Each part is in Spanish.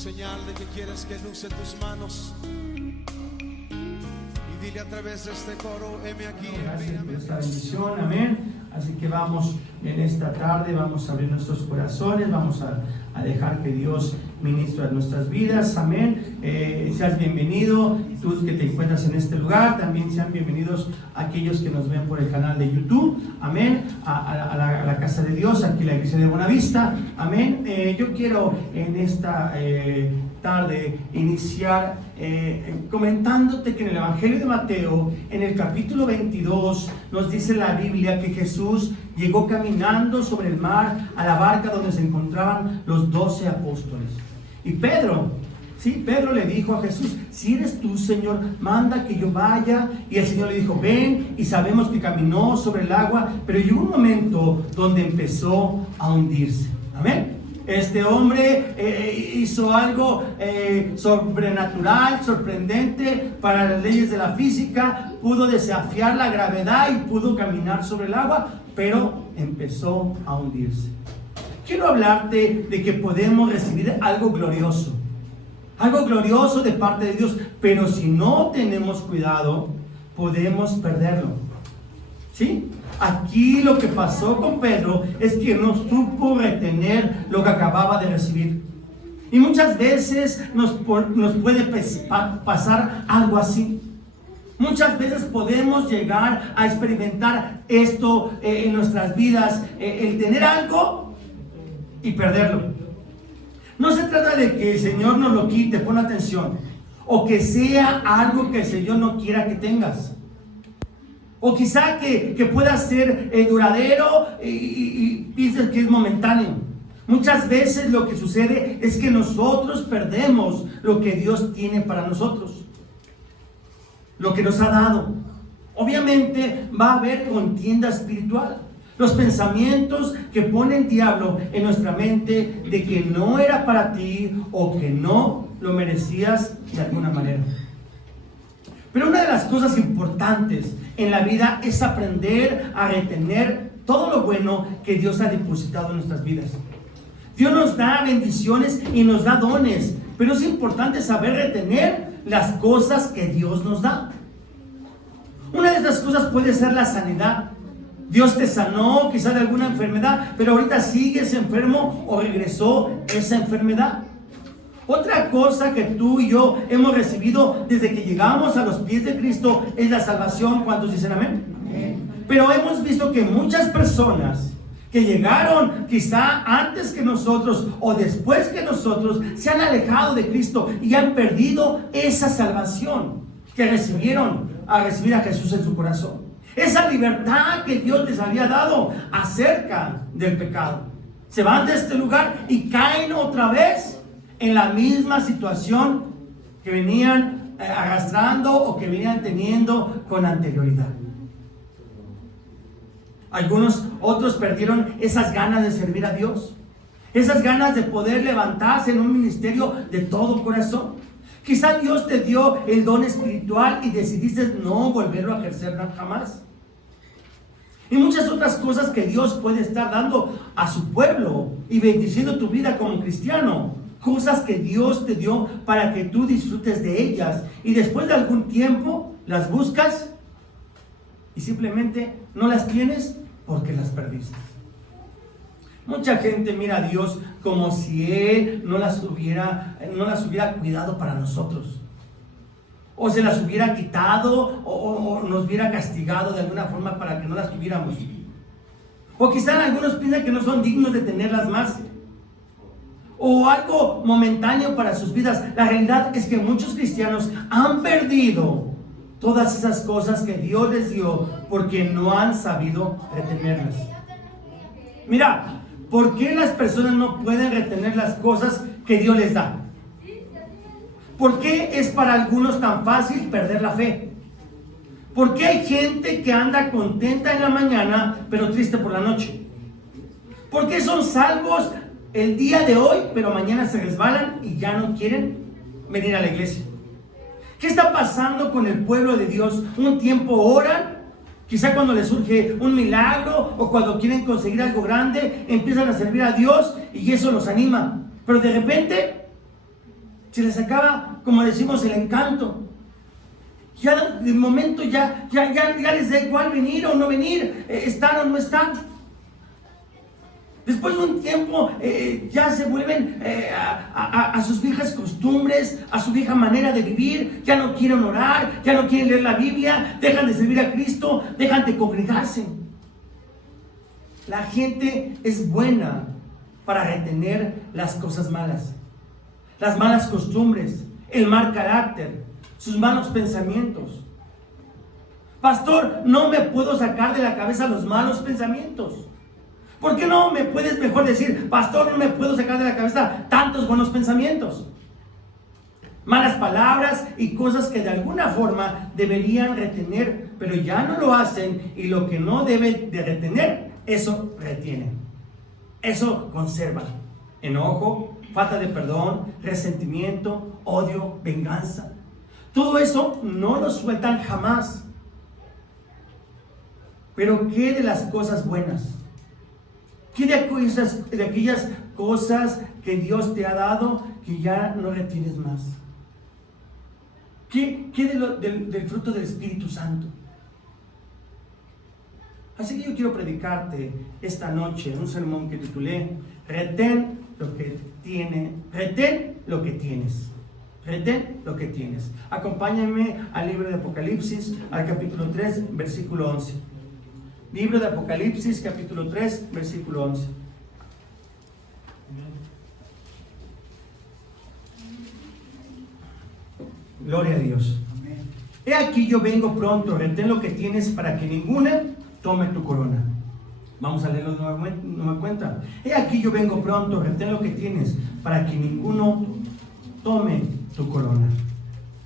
señal de que quieres que luce tus manos. Y dile a través de este coro: heme aquí, gracias por esta bendición, amén. Así que vamos en esta tarde, vamos a abrir nuestros corazones, vamos a dejar que Dios ministre a nuestras vidas, amén. Seas bienvenido, tú que te encuentras en este lugar, también sean bienvenidos aquellos que nos ven por el canal de YouTube, amén, a la casa de Dios, aquí la iglesia de Buenavista, amén. Yo quiero en esta tarde iniciar comentándote que en el Evangelio de Mateo, en el capítulo 22, nos dice la Biblia que Jesús llegó caminando sobre el mar a la barca donde se encontraban los 12 apóstoles. Y Pedro le dijo a Jesús: si eres tú, Señor, manda que yo vaya. Y el Señor le dijo: ven. Y sabemos que caminó sobre el agua, pero llegó un momento donde empezó a hundirse. Amén. Este hombre hizo algo sobrenatural, sorprendente para las leyes de la física. Pudo desafiar la gravedad y pudo caminar sobre el agua, pero empezó a hundirse. Quiero hablarte de que podemos recibir algo glorioso de parte de Dios, pero si no tenemos cuidado, podemos perderlo. ¿Sí? Aquí lo que pasó con Pedro es que no supo retener lo que acababa de recibir. Y muchas veces nos puede pasar algo así. Muchas veces podemos llegar a experimentar esto en nuestras vidas, el tener algo y perderlo. No se trata de que el Señor nos lo quite, pon atención, o que sea algo que el Señor no quiera que tengas. O quizá que pueda ser duradero y pienses que es momentáneo. Muchas veces lo que sucede es que nosotros perdemos lo que Dios tiene para nosotros, lo que nos ha dado. Obviamente va a haber contienda espiritual. Los pensamientos que pone el diablo en nuestra mente de que no era para ti o que no lo merecías de alguna manera. Pero una de las cosas importantes en la vida es aprender a retener todo lo bueno que Dios ha depositado en nuestras vidas. Dios nos da bendiciones y nos da dones, pero es importante saber retener las cosas que Dios nos da. Una de estas cosas puede ser la sanidad. Dios te sanó quizá de alguna enfermedad, pero ahorita sigues enfermo o regresó esa enfermedad. Otra cosa que tú y yo hemos recibido desde que llegamos a los pies de Cristo es la salvación. ¿Cuántos dicen amén? Amén. Pero hemos visto que muchas personas que llegaron quizá antes que nosotros o después que nosotros se han alejado de Cristo y han perdido esa salvación que recibieron al recibir a Jesús en su corazón. Esa libertad que Dios les había dado acerca del pecado. Se van de este lugar y caen otra vez en la misma situación que venían arrastrando o que venían teniendo con anterioridad. Otros perdieron esas ganas de servir a Dios, esas ganas de poder levantarse en un ministerio de todo corazón. Quizá Dios te dio el don espiritual y decidiste no volverlo a ejercer jamás. Y muchas otras cosas que Dios puede estar dando a su pueblo y bendiciendo tu vida como cristiano. Cosas que Dios te dio para que tú disfrutes de ellas. Y después de algún tiempo las buscas y simplemente no las tienes porque las perdiste. Mucha gente mira a Dios como si Él no las hubiera cuidado para nosotros. O se las hubiera quitado o nos hubiera castigado de alguna forma para que no las tuviéramos. O quizá algunos piensan que no son dignos de tenerlas más. O algo momentáneo para sus vidas. La realidad es que muchos cristianos han perdido todas esas cosas que Dios les dio porque no han sabido retenerlas. Mira, ¿por qué las personas no pueden retener las cosas que Dios les da? ¿Por qué es para algunos tan fácil perder la fe? ¿Por qué hay gente que anda contenta en la mañana pero triste por la noche? ¿Por qué son salvos el día de hoy pero mañana se resbalan y ya no quieren venir a la iglesia? ¿Qué está pasando con el pueblo de Dios? Un tiempo oran, quizá cuando les surge un milagro o cuando quieren conseguir algo grande, empiezan a servir a Dios y eso los anima. Pero de repente Se les acaba, como decimos, el encanto. Ya de momento ya les da igual venir o no venir, estar o no estar. Después de un tiempo ya se vuelven a sus viejas costumbres, a su vieja manera de vivir. Ya no quieren orar, ya no quieren leer la Biblia, dejan de servir a Cristo, dejan de congregarse. La gente es buena para retener las cosas malas, las malas costumbres, el mal carácter, sus malos pensamientos. Pastor, no me puedo sacar de la cabeza los malos pensamientos. ¿Por qué no me puedes mejor decir, pastor, no me puedo sacar de la cabeza tantos buenos pensamientos? Malas palabras y cosas que de alguna forma deberían retener, pero ya no lo hacen, y lo que no debe de retener, eso retiene. Eso conserva. Enojo, falta de perdón, resentimiento, odio, venganza. Todo eso no lo sueltan jamás. Pero ¿qué de las cosas buenas? ¿Qué de aquellas cosas que Dios te ha dado que ya no retienes más? ¿Qué del fruto del Espíritu Santo? Así que yo quiero predicarte esta noche un sermón que titulé Retén lo que tienes. Retén lo que tienes. Acompáñenme al libro de Apocalipsis, al capítulo 3, versículo 11. Libro de Apocalipsis, capítulo 3, versículo 11. Gloria a Dios. He aquí yo vengo pronto, retén lo que tienes para que ninguna tome tu corona. Vamos a leerlo nuevamente, no me cuenta. He aquí yo vengo pronto, retén lo que tienes para que ninguno tome tu corona.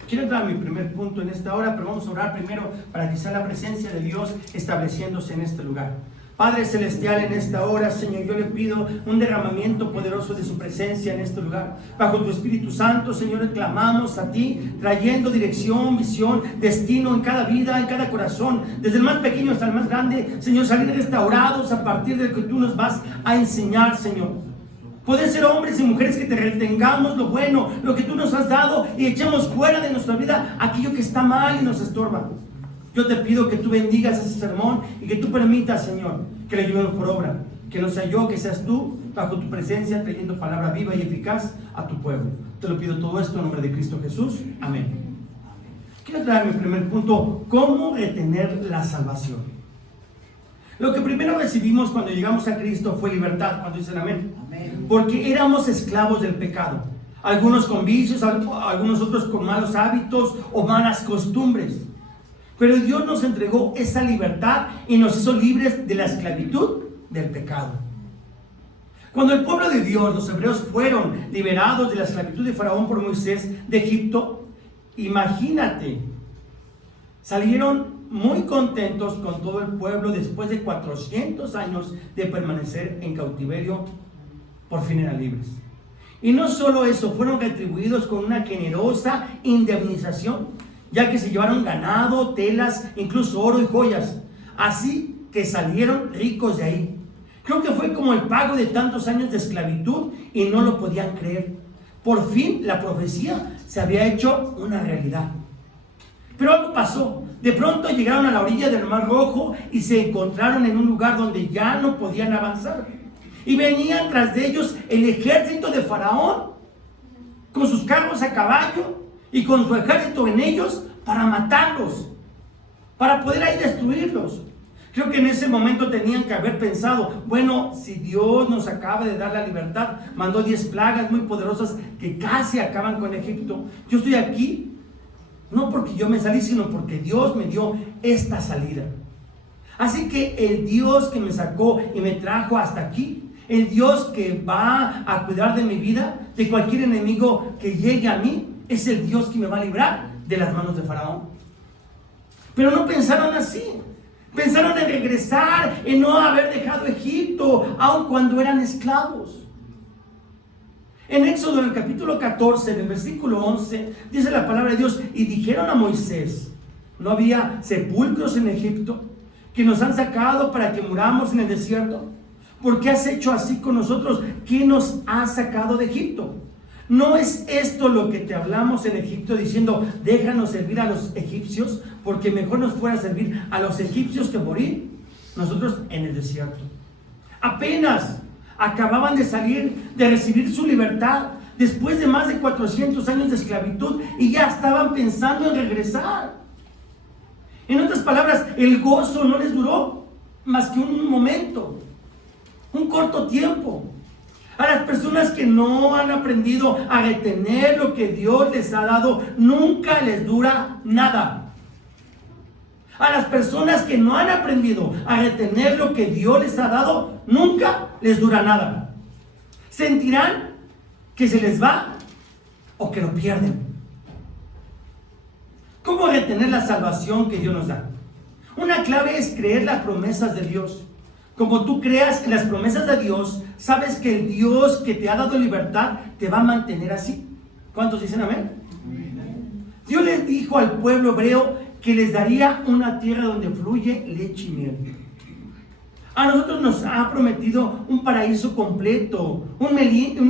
Quiero entrar a mi primer punto en esta hora, pero vamos a orar primero para que sea la presencia de Dios estableciéndose en este lugar. Padre Celestial, en esta hora, Señor, yo le pido un derramamiento poderoso de su presencia en este lugar. Bajo tu Espíritu Santo, Señor, clamamos a ti, trayendo dirección, visión, destino en cada vida, en cada corazón, desde el más pequeño hasta el más grande. Señor, salir restaurados a partir de lo que tú nos vas a enseñar, Señor. Poder ser hombres y mujeres que te retengamos lo bueno, lo que tú nos has dado, y echemos fuera de nuestra vida aquello que está mal y nos estorba. Yo te pido que tú bendigas ese sermón y que tú permitas, Señor, que lo llevemos por obra. Que no sea yo, que seas tú, bajo tu presencia, trayendo palabra viva y eficaz a tu pueblo. Te lo pido todo esto en nombre de Cristo Jesús. Amén. Quiero traer mi primer punto: ¿cómo retener la salvación? Lo que primero recibimos cuando llegamos a Cristo fue libertad. Cuando dicen amén. Porque éramos esclavos del pecado, algunos con vicios, algunos otros con malos hábitos o malas costumbres, pero Dios nos entregó esa libertad y nos hizo libres de la esclavitud del pecado. Cuando el pueblo de Dios, los hebreos, fueron liberados de la esclavitud de Faraón por Moisés de Egipto, imagínate, salieron muy contentos con todo el pueblo después de 400 años de permanecer en cautiverio. Por fin eran libres. Y no solo eso, fueron retribuidos con una generosa indemnización, ya que se llevaron ganado, telas, incluso oro y joyas. Así que salieron ricos de ahí. Creo que fue como el pago de tantos años de esclavitud y no lo podían creer. Por fin la profecía se había hecho una realidad. Pero algo pasó. De pronto llegaron a la orilla del Mar Rojo y se encontraron en un lugar donde ya no podían avanzar. Y venían tras de ellos el ejército de Faraón, con sus carros a caballo y con su ejército en ellos para matarlos, para poder ahí destruirlos. Creo que en ese momento tenían que haber pensado, bueno, si Dios nos acaba de dar la libertad, mandó 10 plagas muy poderosas que casi acaban con Egipto. Yo estoy aquí, no porque yo me salí, sino porque Dios me dio esta salida. Así que el Dios que me sacó y me trajo hasta aquí, el Dios que va a cuidar de mi vida, de cualquier enemigo que llegue a mí, es el Dios que me va a librar de las manos de Faraón. Pero no pensaron así. Pensaron en regresar, en no haber dejado Egipto, aun cuando eran esclavos. En Éxodo, en el capítulo 14, en el versículo 11, dice la palabra de Dios: y dijeron a Moisés, ¿no había sepulcros en Egipto que nos han sacado para que muramos en el desierto? ¿Por qué has hecho así con nosotros? ¿Quién nos ha sacado de Egipto? ¿No es esto lo que te hablamos en Egipto diciendo, déjanos servir a los egipcios, porque mejor nos fuera servir a los egipcios que morir nosotros en el desierto? Apenas acababan de salir, de recibir su libertad, después de más de 400 años de esclavitud, y ya estaban pensando en regresar. En otras palabras, el gozo no les duró más que un momento, un corto tiempo. A las personas que no han aprendido a retener lo que Dios les ha dado, nunca les dura nada. A las personas que no han aprendido a retener lo que Dios les ha dado, nunca les dura nada. Sentirán que se les va o que lo pierden. ¿Cómo retener la salvación que Dios nos da? Una clave es creer las promesas de Dios. Como tú creas en las promesas de Dios, sabes que el Dios que te ha dado libertad te va a mantener así. ¿Cuántos dicen amén? Dios les dijo al pueblo hebreo que les daría una tierra donde fluye leche y miel. A nosotros nos ha prometido un paraíso completo, un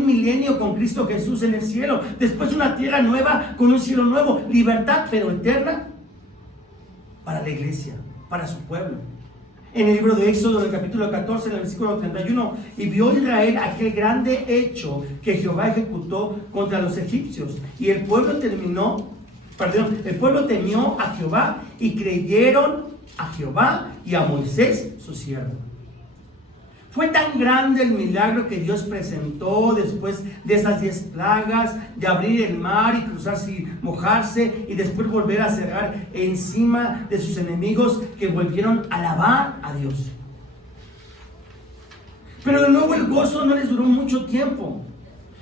milenio con Cristo Jesús en el cielo, después una tierra nueva con un cielo nuevo, libertad pero eterna para la iglesia, para su pueblo. En el libro de Éxodo, en el capítulo 14, en el versículo 31, y vio Israel aquel grande hecho que Jehová ejecutó contra los egipcios, y el pueblo temió a Jehová, y creyeron a Jehová y a Moisés su siervo. Fue tan grande el milagro que Dios presentó después de esas 10 plagas, de abrir el mar y cruzar sin mojarse, y después volver a cerrar encima de sus enemigos, que volvieron a alabar a Dios. Pero de nuevo el gozo no les duró mucho tiempo,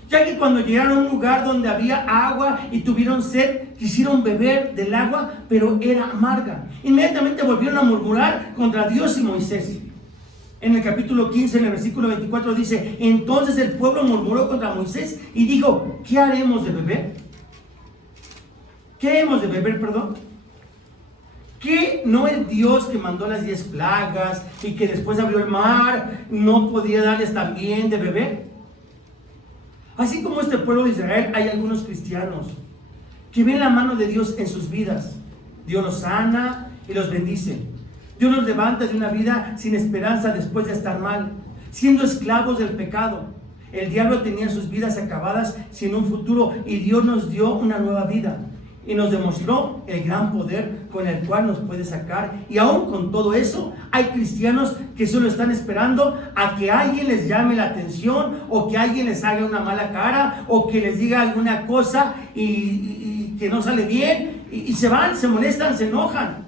ya que cuando llegaron a un lugar donde había agua y tuvieron sed, quisieron beber del agua, pero era amarga. Inmediatamente volvieron a murmurar contra Dios y Moisés. En el capítulo 15, en el versículo 24 dice, entonces el pueblo murmuró contra Moisés y dijo, ¿qué haremos de beber? ¿Qué hemos de beber, perdón? ¿Qué no el Dios que mandó las 10 plagas y que después abrió el mar no podía darles también de beber? Así como este pueblo de Israel, hay algunos cristianos que ven la mano de Dios en sus vidas. Dios los sana y los bendice. Dios nos levanta de una vida sin esperanza después de estar mal, siendo esclavos del pecado. El diablo tenía sus vidas acabadas sin un futuro, y Dios nos dio una nueva vida y nos demostró el gran poder con el cual nos puede sacar. Y aún con todo eso, hay cristianos que solo están esperando a que alguien les llame la atención, o que alguien les haga una mala cara, o que les diga alguna cosa y que no sale bien, y se van, se molestan, se enojan,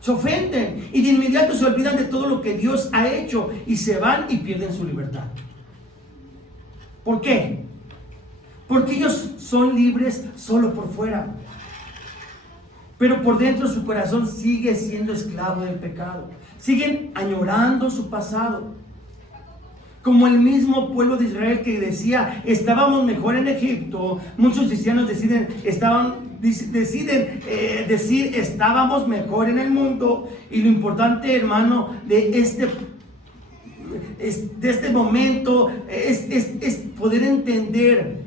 se ofenden, y de inmediato se olvidan de todo lo que Dios ha hecho, y se van y pierden su libertad. ¿Por qué? Porque ellos son libres solo por fuera, pero por dentro su corazón sigue siendo esclavo del pecado. Siguen añorando su pasado, como el mismo pueblo de Israel que decía, estábamos mejor en Egipto. Muchos cristianos deciden decir, estábamos mejor en el mundo. Y lo importante, hermano, de este momento es poder entender,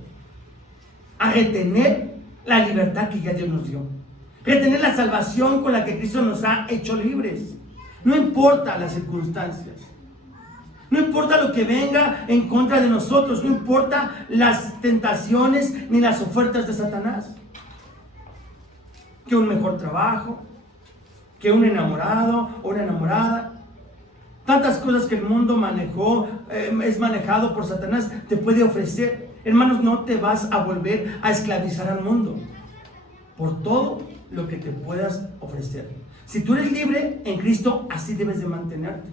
a retener la libertad que ya Dios nos dio, retener la salvación con la que Cristo nos ha hecho libres. No importa las circunstancias, no importa lo que venga en contra de nosotros, no importa las tentaciones ni las ofertas de Satanás. Que un mejor trabajo, que un enamorado o una enamorada, tantas cosas que el mundo es manejado por Satanás, te puede ofrecer. Hermanos, no te vas a volver a esclavizar al mundo por todo lo que te puedas ofrecer. Si tú eres libre en Cristo, así debes de mantenerte.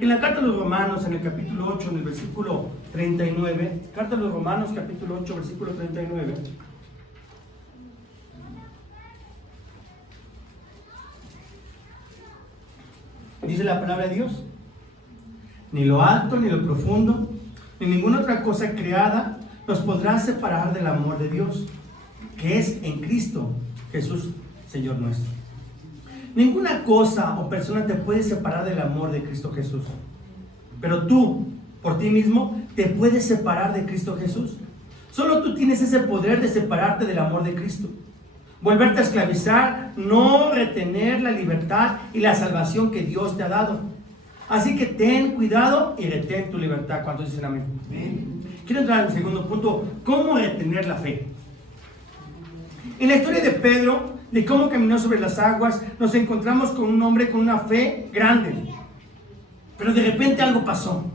En la carta a los Romanos, en el capítulo 8, en el versículo 39, carta a los Romanos, capítulo 8, versículo 39, dice la palabra de Dios, ni lo alto, ni lo profundo, ni ninguna otra cosa creada nos podrá separar del amor de Dios, que es en Cristo Jesús, Señor nuestro. Ninguna cosa o persona te puede separar del amor de Cristo Jesús. Pero tú, por ti mismo, te puede separar de Cristo Jesús. Solo tú tienes ese poder de separarte del amor de Cristo. Volverte a esclavizar, no retener la libertad y la salvación que Dios te ha dado. Así que ten cuidado y retén tu libertad. ¿Cuántos dicen amén? Amén. Quiero entrar en el segundo punto. ¿Cómo retener la fe? En la historia de Pedro, de cómo caminó sobre las aguas, nos encontramos con un hombre con una fe grande. Pero de repente algo pasó.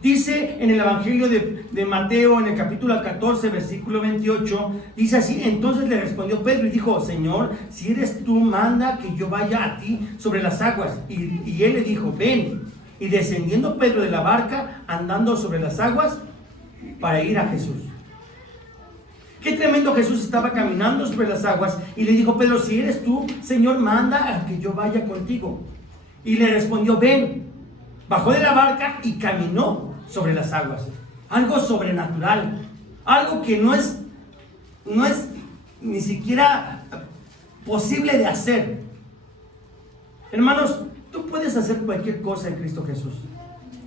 Dice en el Evangelio de Mateo, en el capítulo 14, versículo 28, dice así: entonces le respondió Pedro y dijo: Señor, si eres tú, manda que yo vaya a ti sobre las aguas. Y él le dijo: ven. Y descendiendo Pedro de la barca, andando sobre las aguas, para ir a Jesús. Qué tremendo. Jesús estaba caminando sobre las aguas y le dijo: Pedro, si eres tú, Señor, manda a que yo vaya contigo. Y le respondió: ven. Bajó de la barca y caminó sobre las aguas. Algo sobrenatural, algo que no es ni siquiera posible de hacer. Hermanos, tú puedes hacer cualquier cosa en Cristo Jesús.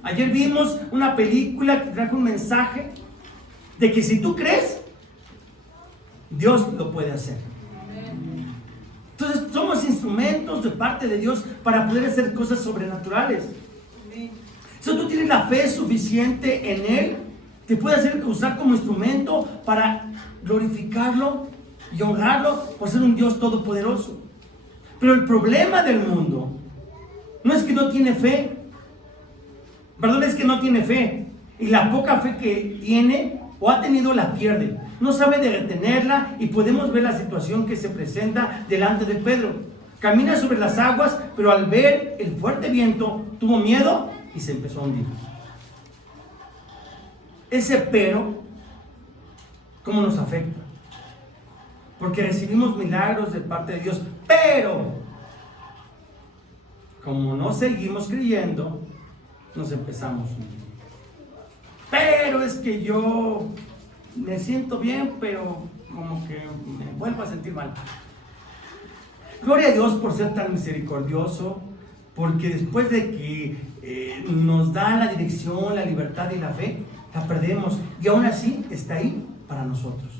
Ayer vimos una película que trajo un mensaje de que si tú crees, Dios lo puede hacer. Entonces somos instrumentos de parte de Dios para poder hacer cosas sobrenaturales. Si tú tienes la fe suficiente en Él, te puede usar como instrumento para glorificarlo y honrarlo por ser un Dios todopoderoso. Pero el problema del mundo no es que no tiene fe. Es que no tiene fe. Y la poca fe que tiene o ha tenido la pierde. No sabe de retenerla, y podemos ver la situación que se presenta delante de Pedro. Camina sobre las aguas, pero al ver el fuerte viento tuvo miedo y se empezó a hundir. Ese pero, ¿cómo nos afecta? Porque recibimos milagros de parte de Dios, pero como no seguimos creyendo, nos empezamos a hundir. Pero es que yo me siento bien, pero como que me vuelvo a sentir mal. Gloria a Dios por ser tan misericordioso, porque después de que nos da la dirección, la libertad y la fe, la perdemos, y aún así está ahí para nosotros.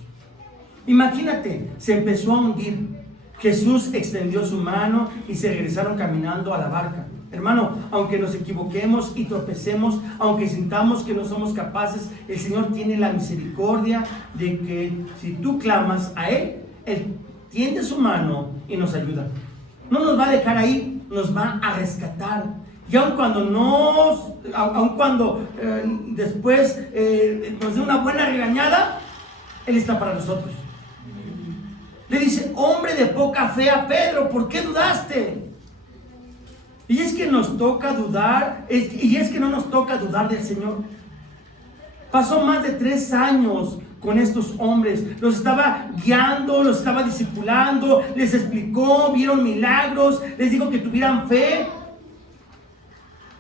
Imagínate, se empezó a hundir. Jesús extendió su mano y se regresaron caminando a la barca. Hermano, aunque nos equivoquemos y tropecemos, aunque sintamos que no somos capaces, el Señor tiene la misericordia de que si tú clamas a Él, Él tiende su mano y nos ayuda. No nos va a dejar ahí, nos va a rescatar. Y aun cuando después nos dé una buena regañada, Él está para nosotros. Le dice: hombre de poca fe, a Pedro, ¿por qué dudaste? Y es que nos toca dudar, y es que no nos toca dudar del Señor. Pasó más de 3 años con estos hombres, los estaba guiando, los estaba discipulando, les explicó, vieron milagros, les dijo que tuvieran fe,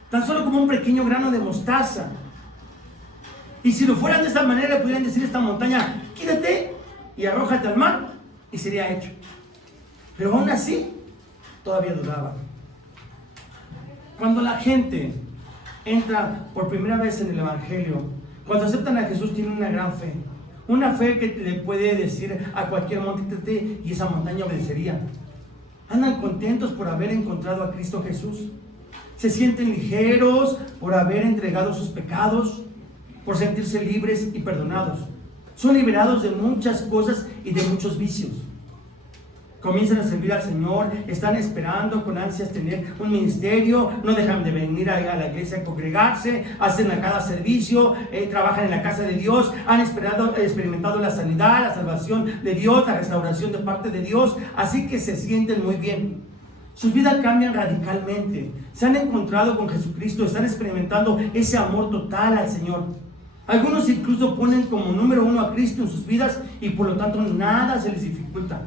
tan solo como un pequeño grano de mostaza. Y si lo fueran de esta manera, le pudieran decir a esta montaña: quítate y arrójate al mar, y sería hecho. Pero aún así, todavía dudaban. Cuando la gente entra por primera vez en el Evangelio, cuando aceptan a Jesús, tienen una gran fe. Una fe que le puede decir a cualquier monte: quítate, y esa montaña obedecería. Andan contentos por haber encontrado a Cristo Jesús. Se sienten ligeros por haber entregado sus pecados, por sentirse libres y perdonados. Son liberados de muchas cosas y de muchos vicios. Comienzan a servir al Señor, están esperando con ansias tener un ministerio, no dejan de venir a la iglesia a congregarse, hacen a cada servicio, trabajan en la casa de Dios, han experimentado la sanidad, la salvación de Dios, la restauración de parte de Dios, así que se sienten muy bien. Sus vidas cambian radicalmente, se han encontrado con Jesucristo, están experimentando ese amor total al Señor. Algunos incluso ponen como número 1 a Cristo en sus vidas y por lo tanto nada se les dificulta.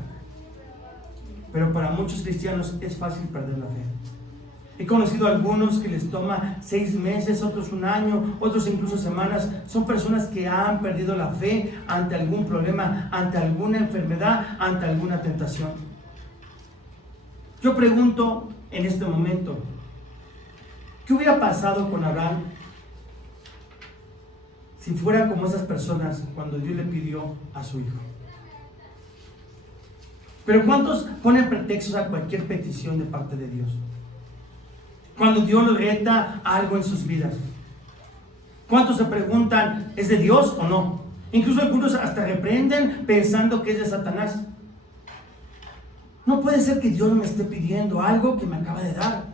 Pero para muchos cristianos es fácil perder la fe. He conocido a algunos que les toma 6 meses, otros 1 año, otros incluso semanas. Son personas que han perdido la fe ante algún problema, ante alguna enfermedad, ante alguna tentación. Yo pregunto en este momento, ¿qué hubiera pasado con Abraham si fuera como esas personas cuando Dios le pidió a su hijo. Pero ¿cuántos ponen pretextos a cualquier petición de parte de Dios? Cuando Dios les reta algo en sus vidas. ¿Cuántos se preguntan, ¿es de Dios o no? Incluso algunos hasta reprenden pensando que es de Satanás. No puede ser que Dios me esté pidiendo algo que me acaba de dar.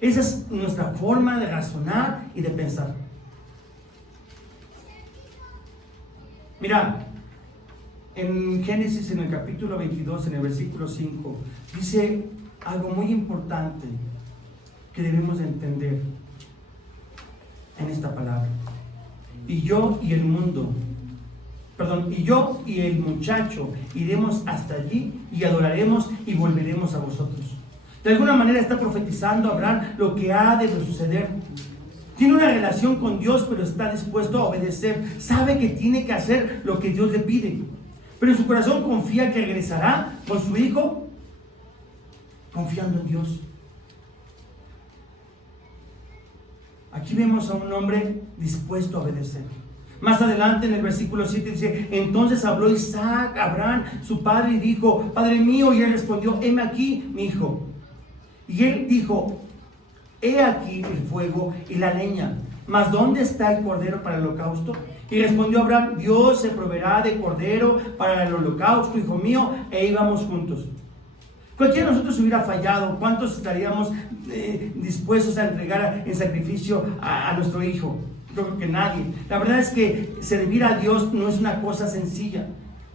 Esa es nuestra forma de razonar y de pensar. Mira, en Génesis, en el capítulo 22, en el versículo 5, dice algo muy importante que debemos de entender en esta palabra. Y yo y el muchacho iremos hasta allí y adoraremos y volveremos a vosotros. De alguna manera está profetizando a Abraham lo que ha de suceder. Tiene una relación con Dios, pero está dispuesto a obedecer. Sabe que tiene que hacer lo que Dios le pide. Pero en su corazón confía que regresará con su hijo, confiando en Dios. Aquí vemos a un hombre dispuesto a obedecer. Más adelante en el versículo 7 dice: entonces habló Isaac a Abraham, su padre, y dijo: Padre mío. Y él respondió: heme aquí, mi hijo. Y él dijo: he aquí el fuego y la leña, mas ¿dónde está el cordero para el holocausto? Y respondió Abraham: Dios se proveerá de cordero para el holocausto, hijo mío. E íbamos juntos. Cualquiera de nosotros hubiera fallado. ¿Cuántos estaríamos dispuestos a entregar en sacrificio a nuestro hijo? Yo creo que nadie. La verdad es que servir a Dios no es una cosa sencilla.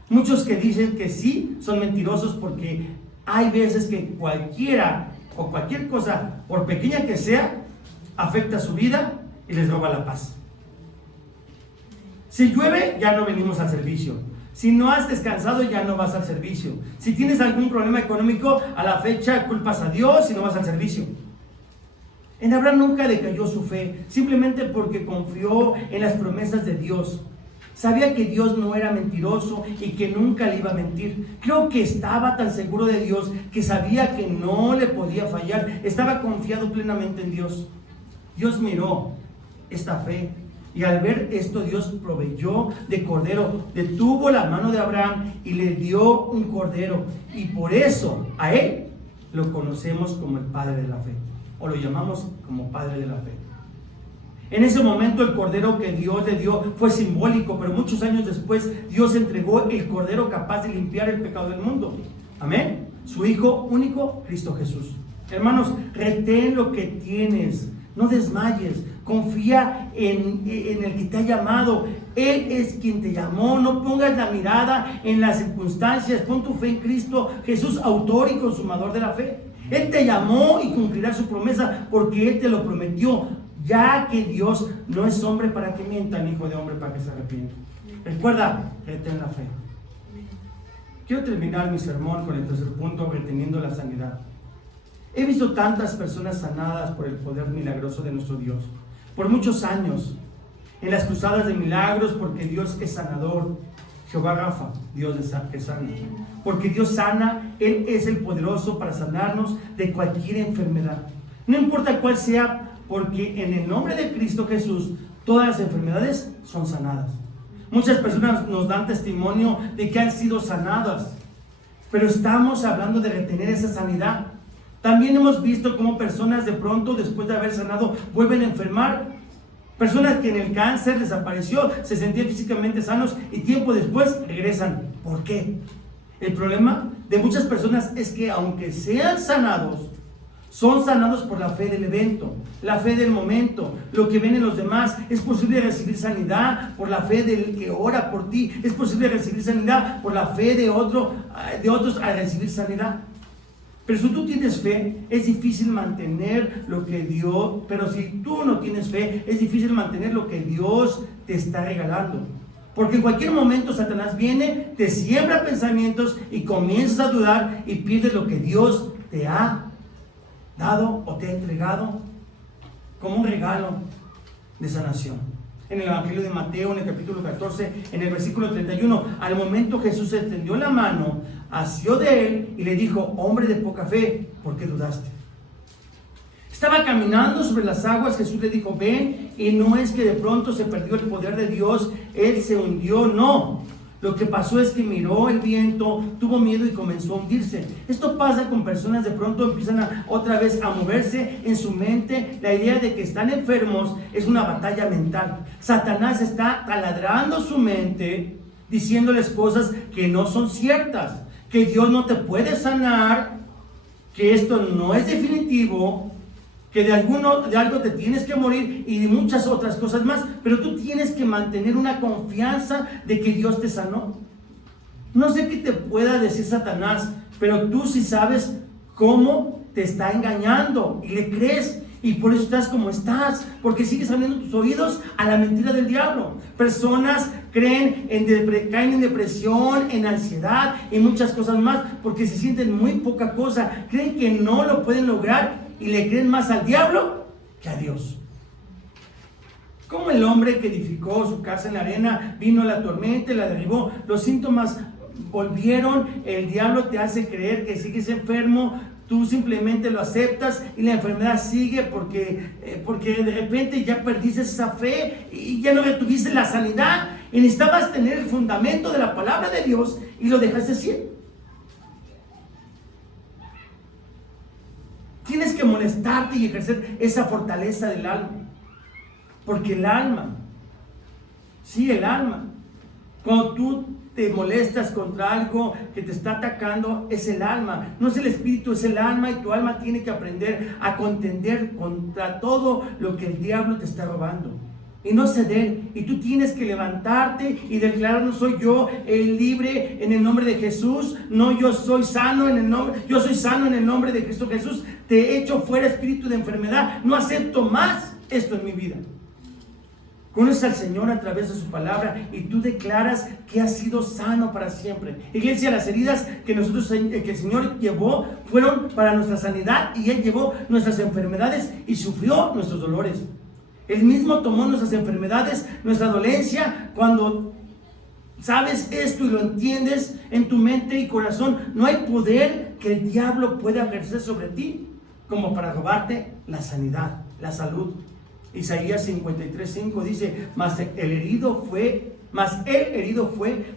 Muchos que dicen que sí son mentirosos, porque hay veces que cualquiera o cualquier cosa, por pequeña que sea, afecta su vida y les roba la paz. Si llueve, ya no venimos al servicio. Si no has descansado, ya no vas al servicio. Si tienes algún problema económico, a la fecha culpas a Dios y no vas al servicio. En Abraham nunca decayó su fe, simplemente porque confió en las promesas de Dios. Sabía que Dios no era mentiroso y que nunca le iba a mentir. Creo que estaba tan seguro de Dios que sabía que no le podía fallar. Estaba confiado plenamente en Dios. Dios miró esta fe, y al ver esto, Dios proveyó de cordero, detuvo la mano de Abraham y le dio un cordero. Y por eso a él lo conocemos como el Padre de la Fe, o lo llamamos como Padre de la Fe. En ese momento el cordero que Dios le dio fue simbólico, pero muchos años después Dios entregó el cordero capaz de limpiar el pecado del mundo. Amén. Su Hijo único, Cristo Jesús. Hermanos, retén lo que tienes, no desmayes, confía en el que te ha llamado. Él es quien te llamó. No pongas la mirada en las circunstancias, pon tu fe en Cristo Jesús, autor y consumador de la fe. Él te llamó y cumplirá su promesa, porque Él te lo prometió, ya que Dios no es hombre para que mienta, ni hijo de hombre para que se arrepienta. Recuerda, retén la fe. Quiero terminar mi sermón con el tercer punto, reteniendo la sanidad. He visto tantas personas sanadas por el poder milagroso de nuestro Dios, por muchos años, en las cruzadas de milagros, porque Dios es sanador. Jehová Rafa, Dios que sana. Porque Dios sana, Él es el poderoso para sanarnos de cualquier enfermedad. No importa cuál sea, porque en el nombre de Cristo Jesús, todas las enfermedades son sanadas. Muchas personas nos dan testimonio de que han sido sanadas, pero estamos hablando de retener esa sanidad. También hemos visto cómo personas de pronto, después de haber sanado, vuelven a enfermar. Personas que en el cáncer desapareció, se sentían físicamente sanos y tiempo después regresan. ¿Por qué? El problema de muchas personas es que aunque sean sanados, son sanados por la fe del evento, la fe del momento, lo que ven en los demás. Es posible recibir sanidad por la fe del que ora por ti. Es posible recibir sanidad por la fe de otros al recibir sanidad. Pero si tú tienes fe, es difícil mantener lo que Dios... Pero si tú no tienes fe, es difícil mantener lo que Dios te está regalando. Porque en cualquier momento Satanás viene, te siembra pensamientos y comienzas a dudar y pierdes lo que Dios te ha dado o te ha entregado como un regalo de sanación. En el Evangelio de Mateo, en el capítulo 14, en el versículo 31, al momento Jesús extendió la mano, asió de él y le dijo: hombre de poca fe, ¿por qué dudaste? Estaba caminando sobre las aguas. Jesús le dijo, ven, y no es que de pronto se perdió el poder de Dios, él se hundió, no. Lo que pasó es que miró el viento, tuvo miedo y comenzó a hundirse. Esto pasa con personas, de pronto empiezan otra vez a moverse en su mente. La idea de que están enfermos es una batalla mental. Satanás está taladrando su mente, diciéndoles cosas que no son ciertas, que Dios no te puede sanar, que esto no es definitivo, que de algo te tienes que morir y de muchas otras cosas más, pero tú tienes que mantener una confianza de que Dios te sanó. No sé qué te pueda decir Satanás, pero tú sí sabes cómo te está engañando y le crees, y por eso estás como estás, porque sigues abriendo tus oídos a la mentira del diablo. Personas caen en depresión, en ansiedad, en muchas cosas más, porque se sienten muy poca cosa, creen que no lo pueden lograr y le creen más al diablo que a Dios. Como el hombre que edificó su casa en la arena, vino la tormenta y la derribó, los síntomas volvieron, el diablo te hace creer que sigues enfermo, tú simplemente lo aceptas y la enfermedad sigue porque de repente ya perdiste esa fe y ya no retuviste la sanidad y necesitabas tener el fundamento de la palabra de Dios y lo dejaste así. Tienes que molestarte y ejercer esa fortaleza del alma. Porque el alma, cuando tú te molestas contra algo que te está atacando, es el alma. No es el espíritu, es el alma, y tu alma tiene que aprender a contender contra todo lo que el diablo te está robando. Y no ceder, y tú tienes que levantarte y declarar, no soy yo el libre en el nombre de Jesús, no, yo soy sano en el nombre de Cristo Jesús, te he hecho fuera espíritu de enfermedad, no acepto más esto en mi vida. Conoces al Señor a través de su palabra y tú declaras que has sido sano para siempre. Iglesia, las heridas que el Señor llevó fueron para nuestra sanidad, y Él llevó nuestras enfermedades y sufrió nuestros dolores. Él mismo tomó nuestras enfermedades, nuestra dolencia. Cuando sabes esto y lo entiendes en tu mente y corazón, no hay poder que el diablo pueda ejercer sobre ti como para robarte la sanidad, la salud. Isaías 53:5 dice, mas él herido fue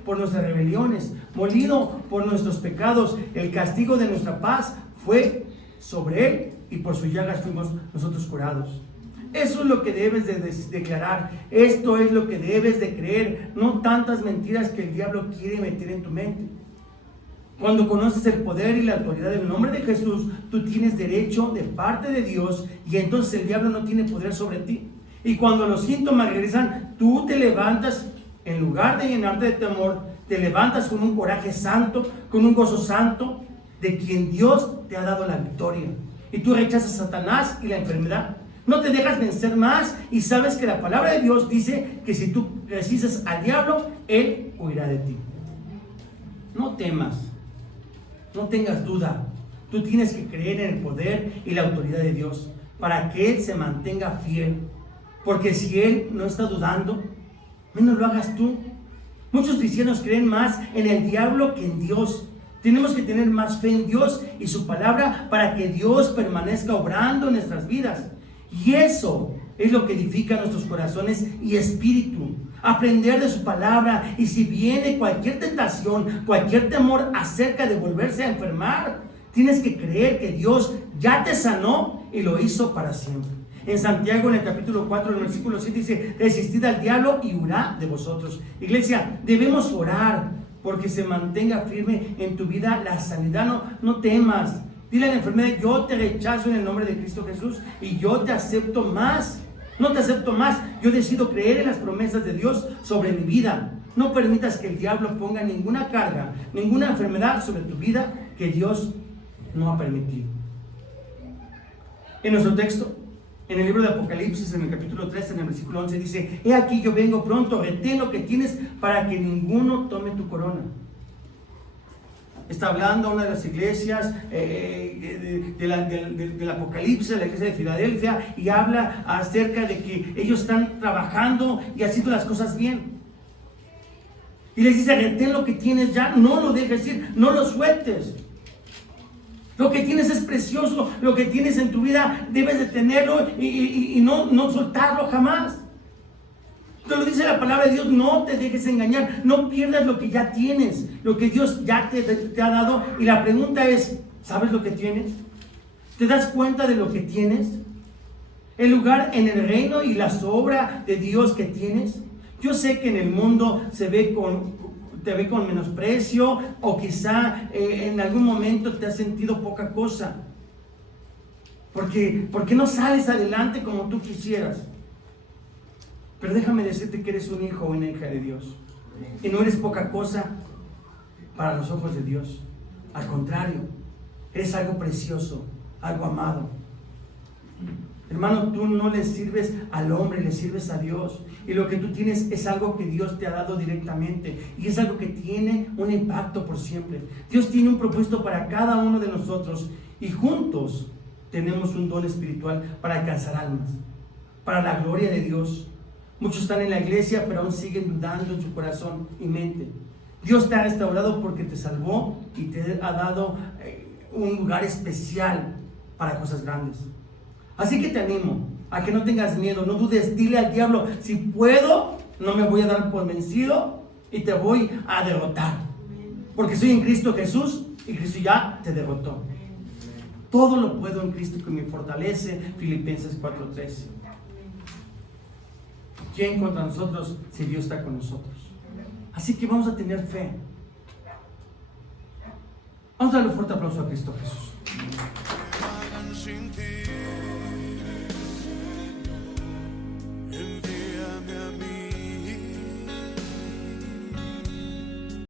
por nuestras rebeliones, molido por nuestros pecados, el castigo de nuestra paz fue sobre él, y por sus llagas fuimos nosotros curados. Eso es lo que debes de declarar, esto es lo que debes de creer, no tantas mentiras que el diablo quiere meter en tu mente. Cuando conoces el poder y la autoridad del nombre de Jesús, tú tienes derecho de parte de Dios, y entonces el diablo no tiene poder sobre ti. Y cuando los síntomas regresan, tú te levantas, en lugar de llenarte de temor, te levantas con un coraje santo, con un gozo santo, de quien Dios te ha dado la victoria. Y tú rechazas a Satanás y la enfermedad. No te dejas vencer más, y sabes que la palabra de Dios dice que si tú resistes al diablo, él huirá de ti. No temas, no tengas duda. Tú tienes que creer en el poder y la autoridad de Dios para que Él se mantenga fiel. Porque si Él no está dudando, menos lo hagas tú. Muchos cristianos creen más en el diablo que en Dios. Tenemos que tener más fe en Dios y su palabra para que Dios permanezca obrando en nuestras vidas. Y eso es lo que edifica nuestros corazones y espíritu. Aprender de su palabra, y si viene cualquier tentación, cualquier temor acerca de volverse a enfermar, tienes que creer que Dios ya te sanó y lo hizo para siempre. En Santiago, en el capítulo 4, en el versículo 7 dice, resistid al diablo y huirá de vosotros. Iglesia, debemos orar porque se mantenga firme en tu vida la sanidad. No temas. Dile a la enfermedad, yo te rechazo en el nombre de Cristo Jesús y yo te acepto más. No te acepto más. Yo decido creer en las promesas de Dios sobre mi vida. No permitas que el diablo ponga ninguna carga, ninguna enfermedad sobre tu vida que Dios no ha permitido. En nuestro texto, en el libro de Apocalipsis, en el capítulo 3, en el versículo 11, dice, he aquí yo vengo pronto, retén lo que tienes para que ninguno tome tu corona. Está hablando a una de las iglesias del Apocalipsis, la iglesia de Filadelfia, y habla acerca de que ellos están trabajando y haciendo las cosas bien. Y les dice, retén lo que tienes ya, no lo dejes ir, no lo sueltes. Lo que tienes es precioso, lo que tienes en tu vida debes de tenerlo y no soltarlo jamás. Te lo dice la palabra de Dios, no te dejes engañar, no pierdas lo que ya tienes, lo que Dios ya te ha dado. Y la pregunta es, ¿sabes lo que tienes? ¿Te das cuenta de lo que tienes? ¿El lugar en el reino y la obra de Dios que tienes? Yo sé que en el mundo te ve con menosprecio, o quizá en algún momento te has sentido poca cosa. ¿Por qué no sales adelante como tú quisieras? Pero déjame decirte que eres un hijo o una hija de Dios. Y no eres poca cosa para los ojos de Dios. Al contrario, eres algo precioso, algo amado. Hermano, tú no le sirves al hombre, le sirves a Dios. Y lo que tú tienes es algo que Dios te ha dado directamente. Y es algo que tiene un impacto por siempre. Dios tiene un propósito para cada uno de nosotros. Y juntos tenemos un don espiritual para alcanzar almas, para la gloria de Dios. Muchos están en la iglesia, pero aún siguen dudando en su corazón y mente. Dios te ha restaurado porque te salvó y te ha dado un lugar especial para cosas grandes. Así que te animo a que no tengas miedo, no dudes, dile al diablo, si puedo, no me voy a dar por vencido y te voy a derrotar. Porque soy en Cristo Jesús y Cristo ya te derrotó. Todo lo puedo en Cristo que me fortalece, Filipenses 4:13. ¿Quién contra nosotros si Dios está con nosotros? Así que vamos a tener fe. Vamos a darle un fuerte aplauso a Cristo Jesús. Sin ti.